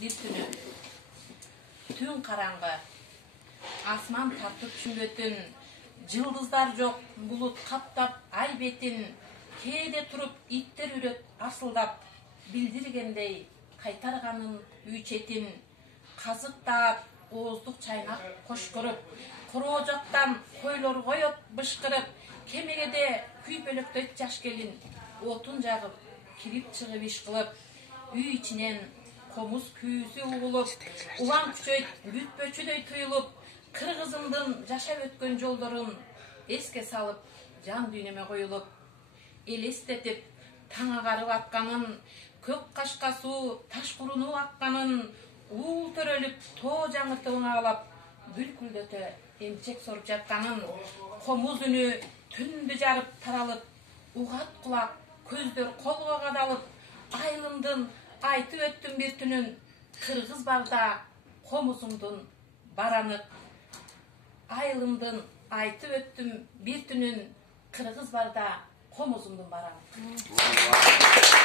Bir tünü tün karangı, asman tartıp çüngötün, жылдыздар жоқ, bulut kaптap ay betin, кээде туруп иттер үрөт арсылдап, билдиргендей кайтарганын үй четин, казыктап, ооздук чайнап кошкуруп, короо жактан койлор коет бышкырып, кемегеде күй бөлөктөйт жаш келин, отун жагып, кирип чыгып иш кылып, үй ичинен комуз күүсү угулуп, улам күчөйт бүтпөчүдөй туюлуп, кыргызымдын жашап өткөн жолдорун эске салып, жан дүйнөмө коюлуп, элестетип таң агарып атканын, көк кашка суу таш курунуп акканын, уул төрөлүп тоо жаңыртып ыңалап, бүлкүлдөтө эмчек соруп жатканын, комуз үнү түндү жарып таралып, угат кулак, көздөр колго кадалып, айылымдын айтып өттүм бир түнүн, кыргыз барда комузумдун баранып. Айылымдын айтып өттүм бир түнүн, кыргыз барда комузумдун баранып.